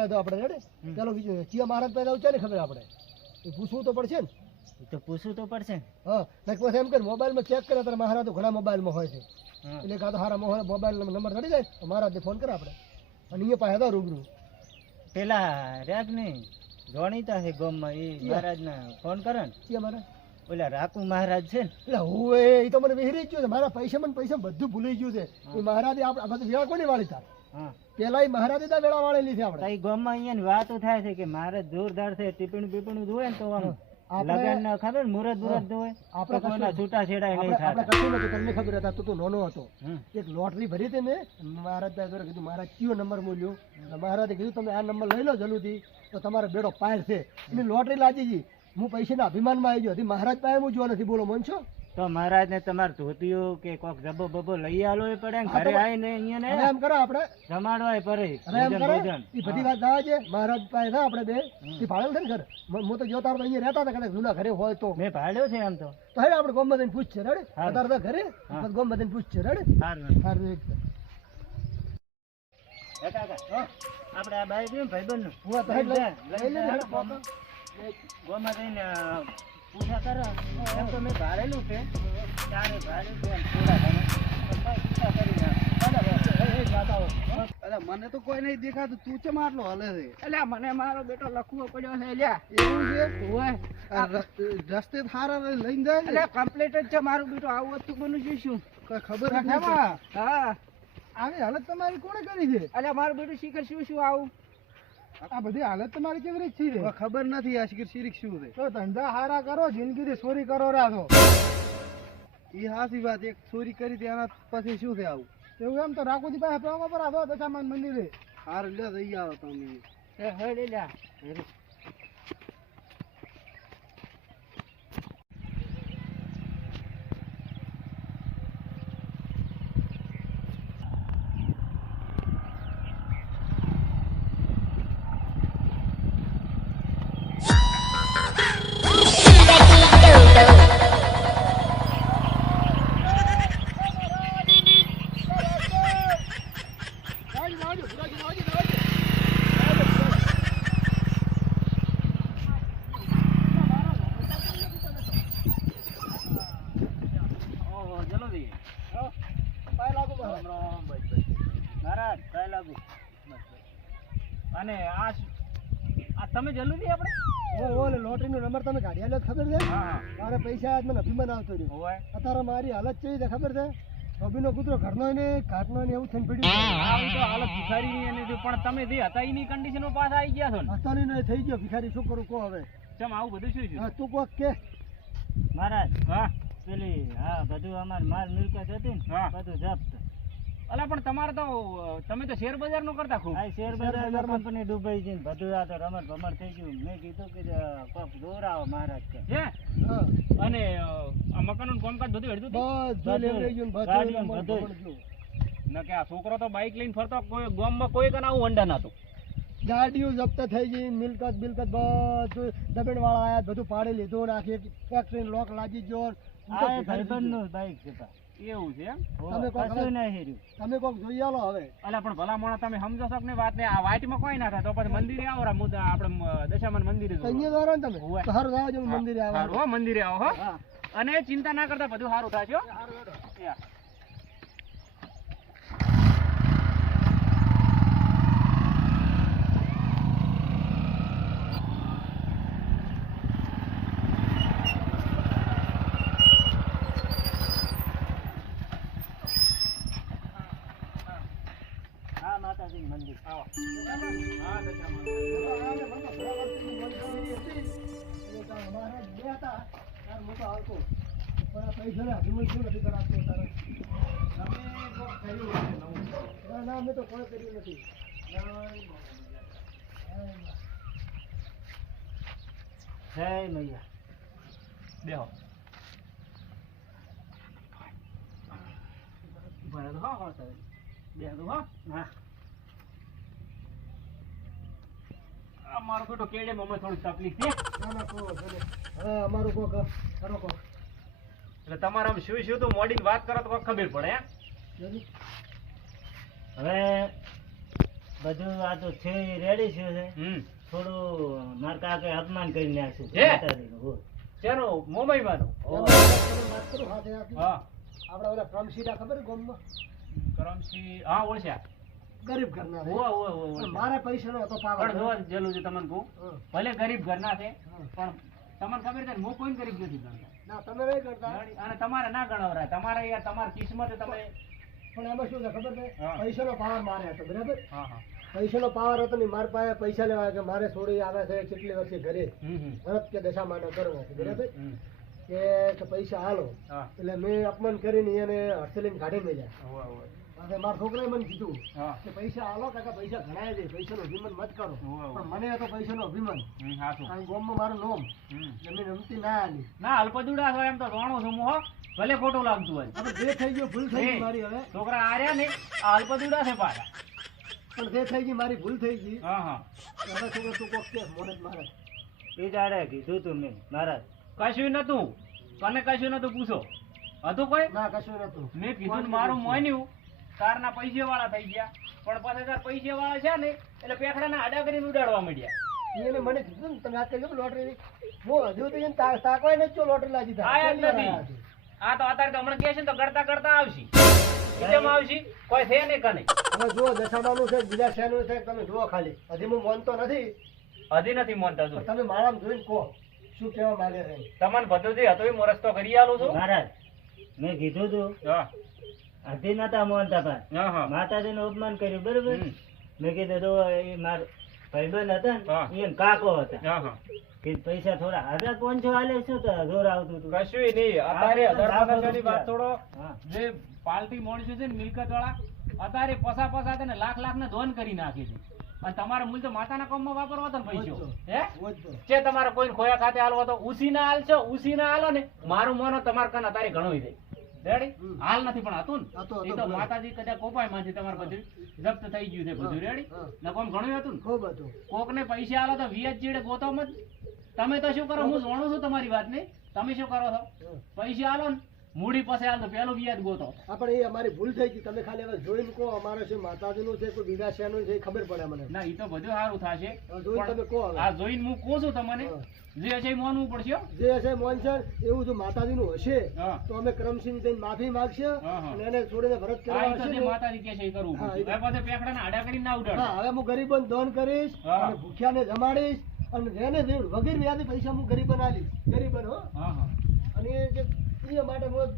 પાસે તો આપણે રેડે ચાલો બીજું ચિયા મહારાજ પાસે આવું છે ને ખબર આપણે એ પૂછવું તો પડશે ને તો પૂછવું તો પડશે. હા પછી એમ કે મોબાઈલમાં ચેક કરે ત્યારે મહારાજ તો ઘણા મોબાઈલમાં હોય છે એટલે કાં તો સારા મોબાઈલ નંબર ચડી જાય તો મહારાજને ફોન કરે આપણે અને અહીંયા પાસે હતા રૂબરૂ પેલા રાગ ને જોણીતા છે ગામમાં એ મહારાજને ફોન કરે ને ચિયા મહારાજ ઓલા રાખુ મહારાજ છે ને એટલે હું એ તો મને વિહરી જ ગયું છે મારા પૈસા બધું ભૂલી ગયું છે એ મહારાજે આપણે બધું વેળા કોની વાળી થાય હા પેલા એ મહારાજે ત્યાં વેળા વાળેલી છે આપણે તો એ ગામમાં અહીંયા વાતો થાય છે કે મહારાજ જોરદાર છે ટીપણું બીપણું જોવે ને તો આમ લગન ખબર મુરત મુરત જોવે આપણે કોઈના છૂટા છેડા નહીં આપણે થાય. કશું નથી તમને ખબર હતા તું નાનો હતો એક લોટરી ભરી હતી મેં મહારાજ પાસે કીધું મહારાજ કયો નંબર મૂલ્યો મહારાજે કીધું તમે આ નંબર લઈ લો જલ્દી તો તમારો બેડો પાર છે એની લોટરી લાગી ગઈ હું પૈસાના અભિમાનમાં આવી ગયો હતી મહારાજ પાસે હું જોવા નથી બોલો મન છો તો મહારાજ ને તમારે ધોતીઓ કે કોક જબો બબો લઈ આલો પડે ને ઘરે આવીને અહીંયા હવે એમ કરો આપણે જમાડવાય પડે હવે એમ કરો ભોજન. એ બધી વાત ના છે મહારાજ પાસે ના આપણે બે એ ભાડેલ છે ને ઘર હું તો જોતા તો અહીંયા રહેતા હતા કદાચ જૂના ઘરે હોય તો મેં ભાડ્યો છે આમ તો હે આપણે ગોમ બધાને પૂછશે રેડે અત્યારે તો ઘરે ગોમ બધાને પૂછશે રેડે સારું એક આપણે આ બાઈક ને ભાઈબંધ નું હું તો લઈ લે ગોમાં જઈને પૂછા કરો એમ તો મેં ભાડેલું છે ત્યારે ભાડેલું છે થોડા ઘણા મને તો કોઈ નહીં દેખાતું તું ચમ આટલો હલે છે એટલે મને મારો બેટો લખવો પડ્યો છે લ્યા એવું છે ઓય રસ્તે થારા લઈને જાય ને એટલે કમ્પ્લીટ જ છે મારું બેટો આવું હતું બનું જોઈશું કોઈ ખબર જ હા નથી આવી હાલત તમારી કોણે કરી છે એટલે મારું બેટું શીખર શું આવું આ બધી હાલત તમારી કેવી રીતે છે ખબર નથી આ શીરીક શું છે તો ધંધા હારા કરો જિંદગીથી ચોરી કરો રાખો એ હાસી વાત એક ચોરી કરી હતી એના પછી શું છે આવું એવું એમ તો રાખોજી પાસે પ્રવાહ પર આવો દશામાન મંદિરે હારું લે જઈ આવો તમે હે લે લ્યા અને આ તમે જલ્દી આપણે ઓલે લોટરી નો નંબર તમે કાઢી આલ્યો ખબર છે મારે પૈસા આજ મને અભિમાન આવતો રહ્યો અત્યારે મારી હાલત કેવી છે ખબર છે રબીનો કૂતરો ઘરનો ને ઘાટનો ને એવું થઈને પડ્યું આવી તો હાલત ભિખારી ની એની પણ તમે જે હતા એની કન્ડિશન માં પાછા આવી ગયા છો ને અત્યારની ને થઈ ગયો ભિખારી શું કરું કો હવે ચમ આવું બધું શું છે તું કોક કે મહારાજ હા પેલી હા બધું અમાર માલ મિલકત હતી ને બધું જપ્ત અલા પણ તમારે તો તમે તો શેર બજાર નું કરતા ખૂબ શેર બજાર કંપની ડૂબાઈ છે બધું આ તો રમત ભમર થઈ ગયું મેં કીધું કે કોક દોરાવો મહારાજ કે હે અને આ મકાન નું કામકાજ બધું હેડતું ના કે આ છોકરો તો બાઈક લઈને ફરતો કોઈ ગામમાં કોઈ કને આવું વંડા નતું ગાડીઓ જપ્ત થઈ ગઈ મિલકત બધું દબેડ વાળા આયા બધું પાડી લીધું નાખી ફેક્ટરી લોક લાગી ગયો ભાઈબંધ નું બાઈક છે એવું છે તમે કોક જોઈ આલો હવે અલા પણ ભલા મોણા તમે સમજો છો ને વાત ને આ વાટમાં કોઈ ના થાય તો પછી મંદિરે આવો રા મુદ્દા આપણે દશામાન મંદિરે અહીંયા વાળો ને તમે સારું જાવ જો મંદિરે આવો હો મંદિરે આવો હો અને ચિંતા ના કરતા બધું સારું થશે હો માતાજી મંદિર આવો હા અમે તો કોઈ કર્યું નથી જય મૈયા બેહો ભલે તો હા બેહો હા અમારો બેટો કેડે મમ્મી થોડી તકલીફ છે હવે અમારું કોક કરો કોક એટલે તમારે આમ શું તો મોડી વાત કરો તો ખબર પડે હવે બધું આ તો છે રેડી છે થોડું મારા કાકે અપમાન કરી નાખ્યું હે? માતાજીનું, હો. ચેનો મોમાઈ માનો હા આપડા ઓલા ક્રમશીલા ખબર છે ગામમાં? કરમસી હા ઓળખ્યા ગરીબ ઘરના છે. ઓય ઓય ઓય પણ મારે પૈસા નો હતો પાવર. પણ જો જેલું તમને કહું હા. ભલે ગરીબ ઘરના છે પણ તમને ખબર છે ને હું કોઈ ગરીબ નથી ગણતો ના તમે નહીં કરતા. અને તમારે ના ગણવરાય તમારે યાર તમારી કિસ્મત તમે પણ એમાં શું છે ખબર છે? હા. પૈસાનો પાવર મારે હતો બરાબર. હા હા પૈસાનો પાવર હતો ને મારા પાસે પૈસા લેવા કે મારે છોડી આવે છે કેટલી વર્ષે ઘરે હમ ભરત કે દશા માનો કરવા છે બરાબર. હમ કે પૈસા હાલો હા એટલે મેં અપમાન કરીને એને હડસેલીને કાઢી મેલ્યા. ઓય ઓય અને મારા છોકરાએ મને કીધું હા કે પૈસા હાલો કાકા પૈસા ઘણાય છે પૈસાનો અભિમાન મત કરો. ઓય ઓય પણ મને હતો પૈસાનો અભિમાન. હાચું કારણ કે ગામમાં મારું નામ જમીન રમતી ના આલી. ના અલ્પદુડા હોય એમ તો જાણું છું હું હો ભલે ખોટું લાગતું હોય હવે જે થઈ ગયું ભૂલ થઈ ગઈ મારી હવે. છોકરા આર્યા ને આ અલ્પદુડા છે પાછા પણ જે થઈ ગઈ મારી ભૂલ થઈ ગઈ. હા હા હવે છોકરા તું કોક કે મોને જ મારે. એ જાડે કીધું તું મેં મહારાજ. કશું નતું તને કશું નતું પૂછો હતું કોઈ ના કશું નતું. મેં કીધું ને મારું મોન્યું તારના પૈસે વાળા થઈ ગયા પણ પછી તાર પૈસે વાળા છે ને એટલે પેખડાના આડા કરીને ઉડાડવા માંડ્યા એને મને કીધું ને તમે આ કહ્યું લોટરી હું હજુ તો એને તાકવાય ને જો લોટરી લાગી તા. આયા જ નથી. આ તો અત્યારે તો હમણાં કહે છે ને તો કરતા કરતા આવશે કેમ આવશે કોઈ છે નહીં કને હવે જુઓ દશામાનું છે બીજા શેનું છે તમે જુઓ ખાલી હજી હું માનતો નથી હજી નથી મોનતા પણ તું તમે માળામાં જોઈને કહો શું કહેવા માંગે છે. તમને બધું જે હતું એ હું રસ્તો કરી આલું છું મહારાજ મેં કીધું તું હા હજી નતા મોનતા પણ હા હા માતાજીનું અપમાન કર્યું બરોબર. હમ. મેં કીધું તો એ માર ભાઈબંધ હતા હા. ને એને કાકો હતા હા હા કે પૈસા થોડા 1500 આલે શું તો જોર આવતું હતું. કશું નહીં અત્યારે હા, 1500 ની વાત છોડો હા. જે પાલટી માણસો છે ને મિલકત વાળા અત્યારે પસા તેને લાખ ને ધોન કરી નાખે છે અને તમારે મૂળ તો માતાના કામમાં વાપરવો હતો ને પૈસો હે વોચતો. છે તમારે કોઈ ખોયા ખાતે હાલવો તો ઉસી ના હાલશો ઉસી ના હાલો ને મારું મોનો તમારે કન અત્યારે ઘણું જાય રેડી હમ. હાલ નથી પણ હતું ને હતું, એ તો બરાબર. માતાજી કદાચ કોપાય માંથી તમારે બધું જપ્ત થઈ ગયું છે બધું રેડી હા. ને કોમ ઘણું હતું ને ખૂબ હતું. કોક ને પૈસા હાલો તો વ્યાજ ચીડે ગોતો મત તમે તો શું કરો હું જાણું છું તમારી વાત નહીં તમે શું કરો છો હા. પૈસા હાલો ને મૂડી પાસે હાલ તો પેલું વ્યાજ ગોતો આપણે એ અમારી ભૂલ થઈ ગઈ તમે ખાલી હવે જોઈને કહો અમારે છે માતાજીનું છે કોઈ બીજા શેનું છે એ ખબર પડે મને. ના એ તો બધું સારું થશે હવે જોઈને તમે કહો હવે. આ જોઈને હું કહું છું તમને હા. જે હશે એ માનવું પડશે હો. જે હશે મોનસર એવું જો માતાજીનું હશે હા. તો અમે ક્રમસિંહ થઈને માફી માંગશે હા, હા. અને એને છોડીને ભરત આ ઈ કરવા તો હશે જે ને. માતાજી કહે છે એ કરવું હા, પડશે. એ તો- હવે પાછા પેકડાના આડા કરીને ના ઉડાડો. હા, હવે હું ગરીબોને દાન કરીશ હા. અને ભૂખ્યાને જમાડીશ અને જેને જે વગર વ્યાજે પૈસા હું ગરીબોને આલીશ ગરીબોને હો. હા હા અને એ જે એ માટે હું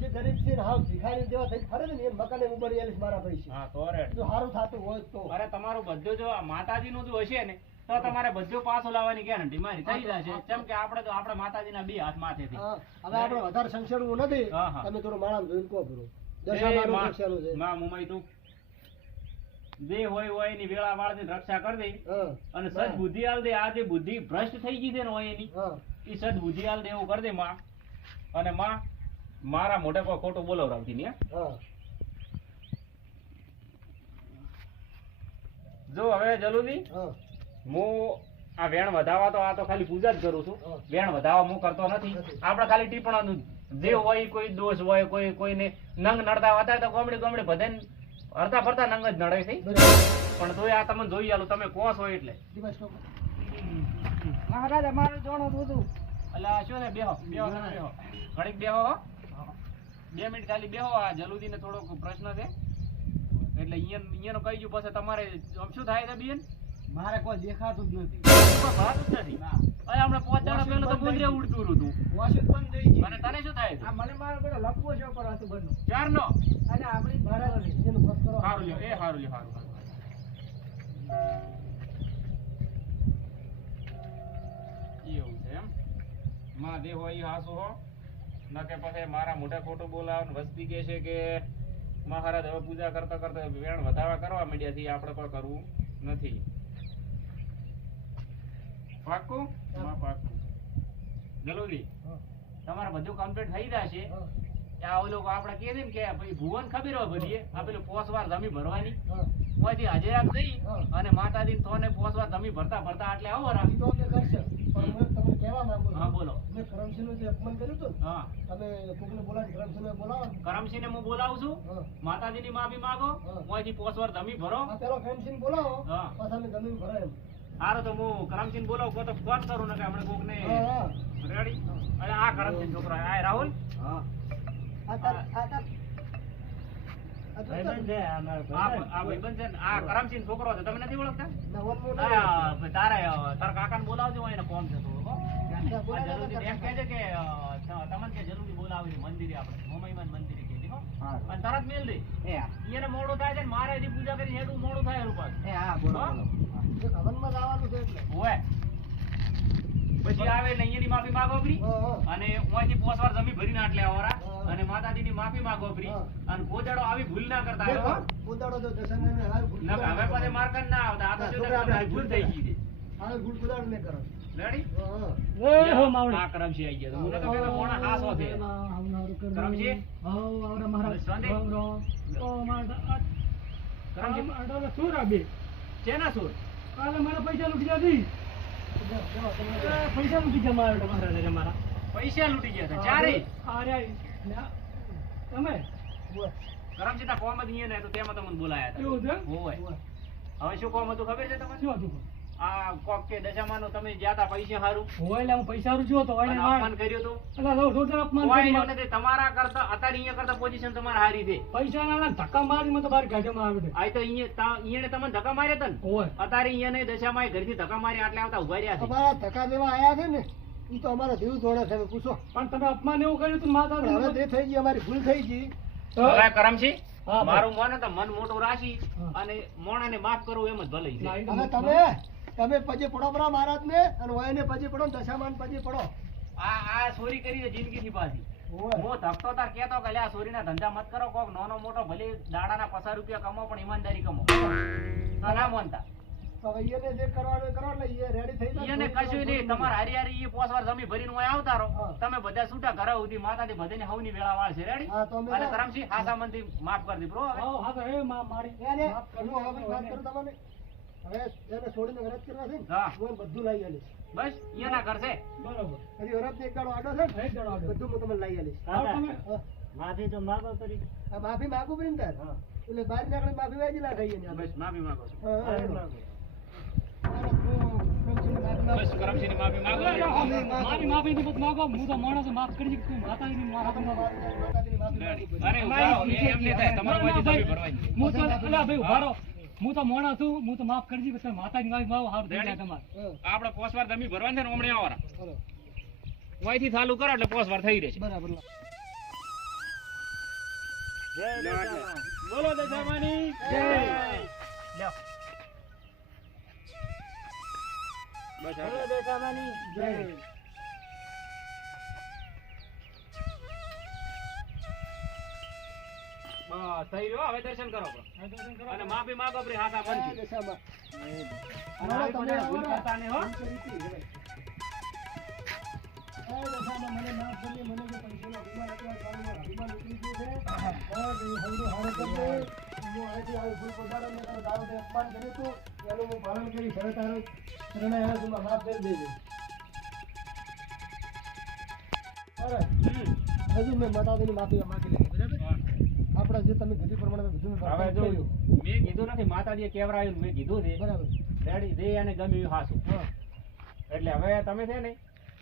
જે ગરીબ છે ને હાવ ભિખારી જેવા થઈ ફરે ને એ મકાને હું બની આલીશ મારા પૈસે હા તો રેડ. જો સારું થતું હોય તો. અરે તમારું બધું જો માતાજીનું જો હશે ને તો તમારે બધું પાછું લાવવાની ગેરંટી મારી થઈ જશે કેમ કે આપણે તો આપણે માતાજીના બે હાથ માથેથી હા, હવે આપણે વધારે સંશયનું નથી હા, હા. તમે થોડું માળામાં જોઈને કહો પૂરું એ દશામાનું માં- સંશયનું છે. માં મુંબઈ તું જે હોય એની વેળા વાળની રક્ષા કરી દે હા અને સદ બુદ્ધિ આલ દે આ જે બુદ્ધિ ભ્રષ્ટ થઈ ગઈ છે ને હોય એની હા એ સદ બુદ્ધિ આલ દે એવું કરી દે માં અને માં મારા મોઢે કોઈ ખોટું બોલાવરાવતી નહીં હે? હા જો હવે જલુદી હા હું આ વેણ વધાવા તો આ તો ખાલી પૂજા જ કરું છું હા. વેણ વધાવા હું કરતો નથી આપણે ખાલી ટીપણાનું જે હોય ઈ કોઈ દોષ હોય કોઈને નંગ નડતા હતા તો ગોમડે બધાને હરતા ફરતા નંગ જ નડે છે બરાબર પણ તોય આ તમને જોઈ આલો તમે કોસ હોય એટલે દિવસ ટોપ. મહારાજ અમારું જાણો હતું એટલે આ શું છે બેહો બેહો તમે બેહો ઘડીક બેહો હો 2 મિનિટ ખાલી બેહો આ જલુદીને થોડોક પ્રશ્ન છે એટલે અહીંયાનું કહી ગયું પછી તમારે આમ શું થાય છે બેન મારે કોઈ દેખાતું જ નથી. ભાત જ નથી અરે હમણાં 5 દાડા પહેલા તો ગુંદરે ઉડતું હતું વોશિંગ બંધ થઈ ગઈ. અને તને શું થાય છે મને મારો પેલો લખવો છે ઉપર હતું બંધ. 4 નો અને આપણી મારા એનું બસ કરો. સારું લ્યો એ સારું લ્યો સારું એવું છે એમ માં દેહ હોય ઈ હાસુ હો ન કે પછી મારા મોઢે ખોટું બોલાવ ને વસ્તી કહે છે કે મહારાજ હવે પૂજા કરતા કરતા વેણ વધાવા કરવા માંડ્યા છીએ આપણે કોઈ કરવું નથી પાક્કું હા પાક્કું જલ્દી હા. તમારે બધું કમ્પ્લીટ થઈ જશે હા. આ ઓલો આપણે કહે છે ને કે ભાઈ ભુવન ખબર હોય ભરીએ આ પેલું પોસવાર જમી ભરવાની હા. ઓયથી હાજરા થઈ હા. અને માતાજી થોને પોસવાર જમી ભરતા ભરતા એટલે આવો રાખ ઈ તો અમે કરશે. પણ હું તમને કહેવા માંગુ છું. હા બોલો. મેં કરમસિંહનું જે અપમાન કર્યું હતું ને, હા તમે કોકને બોલાવી કરમસિંહને બોલાવો ને. કરમસિંહને હું બોલાવું છું. હા. માતાજીની માફી માંગો. હા. ઓયથી પોસવાર જમી ભરો. આ પેલો કરમસિંહ બોલાવો, હા. પાછા અમે જમીન ભરાય એમ. હારું તો હું કરમસિંહ બોલાવું કહો તો ફોન કરું ને કે હમણાં કોકને હા, હા. રેડી. અને આ કરમસિંહ છોકરો આ રાહુલ. આ તાર- આ તાર- આ તો ભાઈબંધ છે અમારો આ ભાઈબંધ. ભાઈબંધ છે ને આ કરમસિંહ છોકરો છે તમે નથી ઓળખતા? નવમનું તારે તારા કાકાને બોલાવજો હોય એને કોમ છે થોડું હો. નહીં. આ જરૂરી એમ કહેજે કે તમને કે જરૂરી બોલાવી મંદિરે આપણે મોમાઈમાં મંદિરે કહેજે હો. હા. અને તરત મેલ દે. એને મોડું થાય છે ને મારે હજી પૂજા કરી હેડું મોડું થાય એનું પાછું. એક હવનમાં જ આવવાનું છે એટલે. હોય. પછી આવે એટલે અહીંયાની માફી માંગો આપણી. હા, હા. અને ઓયથી પોસવાર જમી ભરીને આટલે આવરા. હા. અને માતાજીની માફી માંગો આપણી. હા. અને કોજાડો આવી ભૂલ ના કરતા દેખ, હો. હા, ઉદાડો તો દશામાને હાર ભૂલ ના હવે પાછે માર્કન ના આવતા આ તો જો છોકરા તમારી ભૂલ થઈ ગઈ છે. હાર ભૂલ ઉદાડો નહીં કરો. રેડી? હા, હા. એ હો માવડી. આ કરમસિંહ આઈ ગયા. હું નતો કહેતો મોણા હાસો છે. કરમસિંહ? શાંતિ? કરમસિંહ? શેના સુર? પૈસા લૂટી જમા તમારા મારા પૈસા લૂટી ગયા હતા ચારે. તમે બોલ. કરમસિંહ તા કોમ જ અહીંયા ને તો તેમાં તમને બોલાયા હતા. એવું છે? હોય. હવે શું કોમ હતું ખબર છે તમને? શું હતું? આ કોક કે દશામાનું તમે જ્યાં તા પૈસા હારું હોય એટલે હું પૈસા રૂ તો અને અપમાન કર્યું હતું. અપમાન કોઈ કરી એવું નથી. તમારા કરતા અત્યારે અહીંયા કરતા પોઝિશન તમારે હારી છે. પૈસા ના ધક્કા મારી મને તો બહાર કાઢવામાં આવે છે આ તો અહીંયા તમને ધક્કા માર્યા હતા ને હોય અત્યારે અહીંયા દશામાં ઘરથી ધક્કા મારી આટલે આવતા ઉભા રહ્યા છે. અમારા ધક્કા દેવા આયા છે ને ઈ તો અમારા જીવ જોડે છે હવે પૂછો. પણ તમે અપમાન એવું કર્યું હતું માતા પણ હવે જે થઈ ગઈ અમારી ભૂલ થઈ ગઈ. હવે કરમસિંહ હા, મારું મન તો મન મોટું રાખી હા. અને મોણાને માફ કરવું એમ જ ભલે છે. હવે તમે પછી પડો બરા મહારાજ ને અને વયને પછી પડો ને દશામાન પછી પડો. આ ચોરી કરી છે જિંદગીથી પાછી. હું ધકતો તાર કહેતો કે લે આ ચોરીના ધંધા મત કરો કોક નાનો મોટો ભલે દાડાના 50 રૂપિયા કમાઓ પણ ઈમાનદારી કમો. ના માનતા. હવે ઈને જે કરવાનું એ કરો એટલે ઈ રેડી થઈ જાય. એને કશું નહીં તમારે હારી હારી ઈ પોસવાર જમી ભરીને ઓય આવતા રહો. હા. તમે બધા છૂટા ઘરે સુધી માતાજી બધાને હવની વેળા વાળશે રેડી. હા, તો અમે અને કરમસિંહ હાસા મનથી માફ કરી દી બ્રો હવે. હા તો એ મારી એને હું હવે વાત કરું તમને. હવે એને છોડીને વ્રત કરવા છે ને હા. હું બધું લઈ આલીશ. બસ એના કરશે. બરોબર હજી વ્રત એક દાડો આડો છે ને એક દાડો આડો. બધું હું તમને લઈ આલીશ. તમે હા. માફી તો માગો કરી આ માફી માંગુ પડે ને તાર. એટલે બહાર નીકળે માફી વાજી ના ખાઈએ ને આપણે. બસ માફી માંગો છો. હા, હા, માફી હા. માગો. બસ કરમસિંહની માફી માંગો. મારી માફી ની બધ માગો હું તો માણસ માફ કરી દીધું તું માતાજીની માફી માંગો. માતાજીની માફી માંગુ. અરે ઉભા રહો, એમ નહીં થાય. તમારે કોઈ જમી ભરવાની. હું તો અલા ભાઈ ઉભા રહો. હું તો મોણા છું હું તો માફ કરી દીધું તમે માતાજી માફી માંગો સારું થઈ જાય તમારે હા, આપણે પોસવાર જમી ભરવાની છે ને હમણાં આવરા. ચાલો. અહીંથી ચાલુ કરો એટલે પોસવાર થઈ રહેશે. બરાબર. બોલો દશામાની જય. લ્યો. બસ બોલો આટલું. દેશામાની જય. બસ થઈ રહ્યો હવે દર્શન કરો અને માફી માંગો આપણી હાથા આ મનથી. દશામાં. અને આવી બધા ભૂલ કરતા નહીં હો. ભૂલ કરી હતી, હવે. આ દશામાં મને માફ કરજે, મને જે પૈસાનો અભિમાન હતો, આ કામનો અભિમાન ઉતરી ગયું છે. હા, એ હવનું હારું કરજે. હું અહીંથી આવી ભૂલ પધારો ને તારું દારૂ ને અપમાન કર્યું હતું, એનું હું પાલન કરીશ. હવે તારો શરણે આવ્યો છું, માફ કરી દેજે. બરાબર. હજુ મેં માતાજીની માફી માંગી લીધી, બરાબર? આપણા જે તમે કીધું પ્રમાણે મેં બધું હવે જો મેં કીધું નથી માતાજીએ કેવરાયું મેં કીધું છે બરાબર. રેડી જે એને ગમ્યું હાસું. હા. એટલે હવે તમે છે ને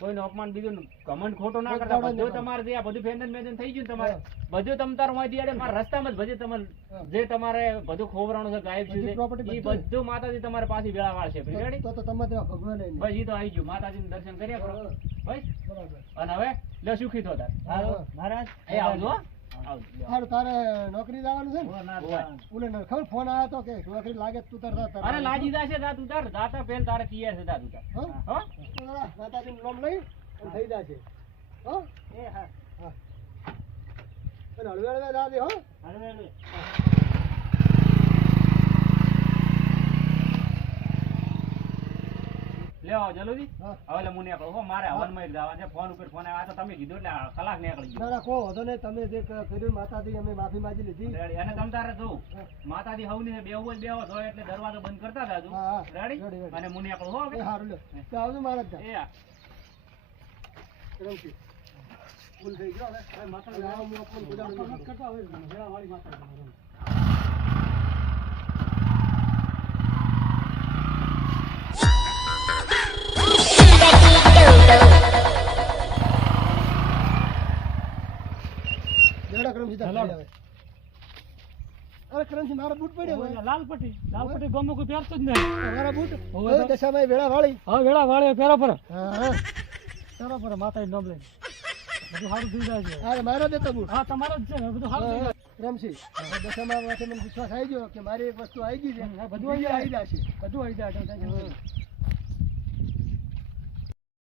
કોઈનું અપમાન બીજું ઘમંડ ખોટો ના કરતા બધું તમારે જે આ બધું ફેંદન મેદન થઈ ગયું ને તમારે બધું તમ તાર માંથી આડે મારા રસ્તામાં જ બધું તમારે જે તમારે બધું ખોવરાણું છે ગાયબ બધી છે property એ બધું. બધું માતાજી તમારે પાછી વેળા વાળશે રેડી. તો તમે તેવા ભગવાન નહીં. બસ ઈ તો આવી ગયું માતાજીનું દર્શન કર્યા કરો બસ. બરાબર. અને હવે લે સુખી થો તાર. હા. મહારાજ એ આવજો હો. આવજો લ્યો. હારું, તારે નોકરી જવાનું છે ને? ઓ ના હોય. ઓલે ખબર ફોન આવ્યો તો કે નોકરી લાગે તો તું તાર જા તાર. અરે લાજી જાશે તા તું તાર જાતા પેલ તારે તૈયાર છે તા તું તાર. હા? હો તો તારા માતાજીનું નામ લઈ અને થઈ જાશે. હો? એ હા હા. અને હળવે હળવે જાજે, હો? હળવે હળવે. લે લ્યો જલ્દી હા. હવે લે હું નીકળું હો મારે હવનમાં જવા છે ફોન ઉપર ફોન આવ્યો તો તમે કીધું એટલે આ કલાક નીકળી ગયો ના ના કહો વાંધો નહીં, તમે જે કર્યું માતાજી અમે માફી માંગી લીધી. રેડી અને તમ તારે જોઉં માતાજી હવની બેહવું જ બેહો જોઈએ એટલે દરવાજો બંધ કરતા જાજો હા, હા. Ready ready, ready. અને હું નીકળું હો હવે. એ સારું લ્યો તો આવજો મહારાજ એ આ. રમશી ભૂલ થઈ ગયો હવે માતાજી આવો હું આપણને ગુજારો કરતા હોય વેળાવાળી માતાજી. જેડા કરમજી તા હવે. અરે કરમજી મારા બૂટ પડ્યો હોય. લાલપટ્ટી ગમે કોઈ પહેરતો જ નહીં. મારા બૂટ હવે હવે દશામાં વેળાવાળી. હવે વેળા વાળે પહેરો પર હા હા પહેરો પર માતા નોમ લઈને બધું સારું થઈ જાય છે. હા મારા દેતા બૂટ. હા તમારો જ છે ને બધું સારું થઈ જાય. રમશી દશામાં માથે મને વિશ્વાસ આવી ગયો કે મારી એક વસ્તુ આવી ગઈ છે. હા, બધું બીજી આવી આવી જશે. બધું આવી જાય ટેન્શન નહીં.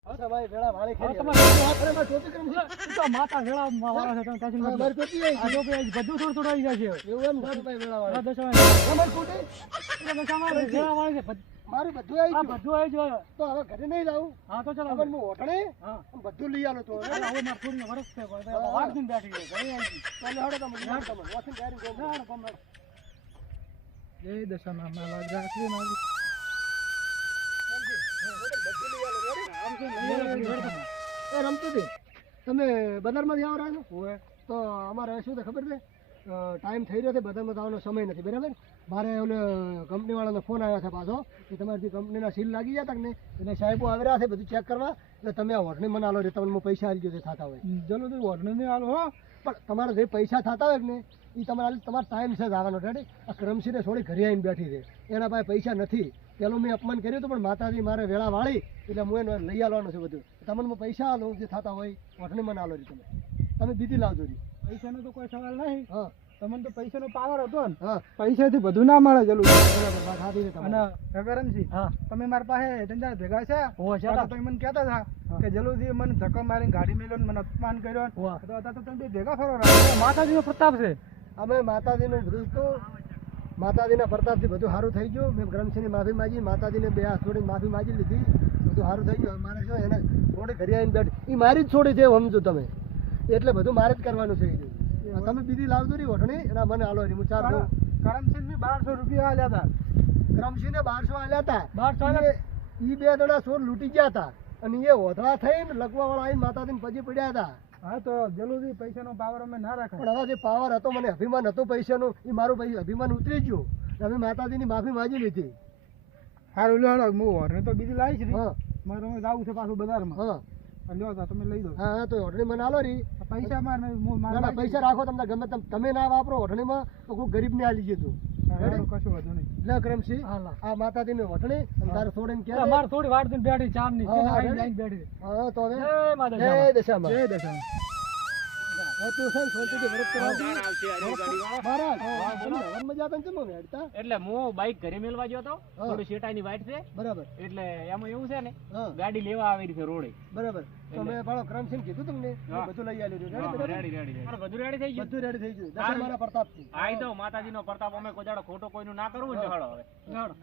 દશામાં વેળાવાળી હવે ખરી. તમારે અરે મારી ટોપી કરમજી. ઈ તો માતા વેળા વાળા છે તમે ટેન્શન હા, નહીં. મારી ટોપી આવી આ ગઈ. લોકો બધું થોડું થોડું આવી જાય છે. એવું એમ દશામાં વેળાવાળી. આ દશામાં તમારી ટોપી? દશામાં વેળા વાળે છે. મારું બધું આવી આ ગયું. બધું આવી જાય. તો હવે ઘરે નહીં જાઉં. હા તો ચાલો હવે હું ઓઠણે હા બધું લઈ આલો તો હવે. હવે મારે થોડી વરસ છે કોઈ વાર દિન બેઠી છે ઘરે આવી ગઈ. ચાલો હેડો તમે લઈ આવો તમે. વોશિંગ તૈયારી કરો. ના, ના, ગમે. જય દશામાં માલા રાખી મારી એ રમતું હતી તમે બજારમાંથી આવો રહ્યા છો તો અમારે શું છે ખબર છે ટાઈમ થઈ રહ્યો છે બજારમાં જવાનો સમય નથી બરાબર મારે ઓલે કંપનીવાળાનો ફોન આવ્યો છે પાછો કે તમારી જે કંપનીના સીલ લાગી ગયા હતા ને એટલે સાહેબો આવી રહ્યા છે બધું ચેક કરવા એટલે તમે આ હોટને મને આલો તમને હું પૈસા આવી ગયો થતા હોય ચલો તો હોટલ નહીં આલો હો પણ તમારે જે પૈસા થતા હોય ને એ તમારે તમારો ટાઈમ છે જવાનો રેડી આ કરમસીને થોડી ઘરે આવીને બેઠી છે એના પાસે પૈસા નથી પેલું મેં અપમાન કર્યું હતું પણ માતાજી મારે વેળા વાળી એટલે હું એને લઈ આવવાનું છે બધું તમને હું પૈસા આલું જે થતા હોય હોટને મને આલો તમે બીજી લાવજો રી પૈસાનો તો કોઈ સવાલ નહીં હા તમને તો પૈસાનો પાવર હતો ને હા પૈસાથી બધું ના મળે ચલો બરાબર વાત સાચી છે અને તમારી. ગગરમજી હા તમે મારા પાસે ધંધા ભેગા છે હોવે, છે તો તો. તમે મને કહેતા હતા કે જલ્દી મને ધક્કો મારીને ગાડી મેલ્યો ને મને અપમાન કર્યો હોવે. તો અત્યારે તો તમે બે ભેગા ફરો રહ્યા. માતાજીનો પ્રતાપ છે અમે માતાજીનું બધું તો માતાજીના પ્રતાપથી બધું સારું થઈ ગયું મેં ગ્રંથસિંહની માફી માંગી માતાજીને બે હાથ જોડીને માફી માંગી લીધી બધું સારું થઈ ગયું મારે શું એને થોડી ઘરે આવીને બેઠ એ મારી જ છોડી છે સમજો તમે એટલે બધું મારે જ કરવાનું છે તમે બીજી લાવજો રી વઠણી એના મને હાલો રી હું ચાર કરમસિંહ 1200 રૂપિયા આલ્યા હતા ક્રમસિંહને 1200 આલ્યા હતા 1200 ઈ બે જણા ચોર લૂંટી ગયા હતા અને એ ઓધળા થઈને લગવાવાળા આવીને માતાજીને પજી પડ્યા હતા હા તો જલ્દી પૈસાનો પાવર અમે ના રાખાય પણ હવે જે પાવર હતો મને અભિમાન હતું પૈસાનું એ મારું અભિમાન ઉતરી ગયું અમે માતાજીની માફી માંગી લીધી સારું લ્યો હું હોરને તો બીજી લાવીશ ને હા મારે હવે જાવું છે પાછું બજારમાં હા લ્યો તા તમે લઈ દો હા હા તો ઓઢણી મને આલો રી પૈસા મારે ના ના પૈસા રાખો તમને ગમે તમે ના વાપરો ઓઢણીમાં તો કોઈ ગરીબને આલી જતું કશું વધુ નહીં લે કરમસિંહ આ માતાજીની ઓઢણી અને તારે છોડીને કે અમારે થોડી વાર દિન બેઠી ચાર ની હા, હા, આઈને બેઠી હા તો હવે જય મા જય દશામાં જય દશામાં હવે તું છે ને શાંતિથી વ્રત કરવા કોણ આવશે હરી ગાડીવાળા? મહારાજ હવનમાં જાતા ને ચમો હેડતા એટલે હું બાઈક ઘરે મેલવા ગયો તો હા. થોડી શેટાની વાઈટ છે બરાબર એટલે એમાં એવું છે ને હા ગાડી લેવા આવી છે રોડે બરાબર તો મેં ભાડો ક્રમસિંહ કીધું તમને હા. બધું લઈ આવ્યું રેડી રેડી રેડી રેડી બધું રેડી થઈ ગયું બધું રેડી થઈ ગયું દશા મારા પ્રતાપથી આઈ દો માતાજીનો પ્રતાપ અમે કોઈ દાડો ખોટો કોઈનું ના કરવું ને હવે જાણો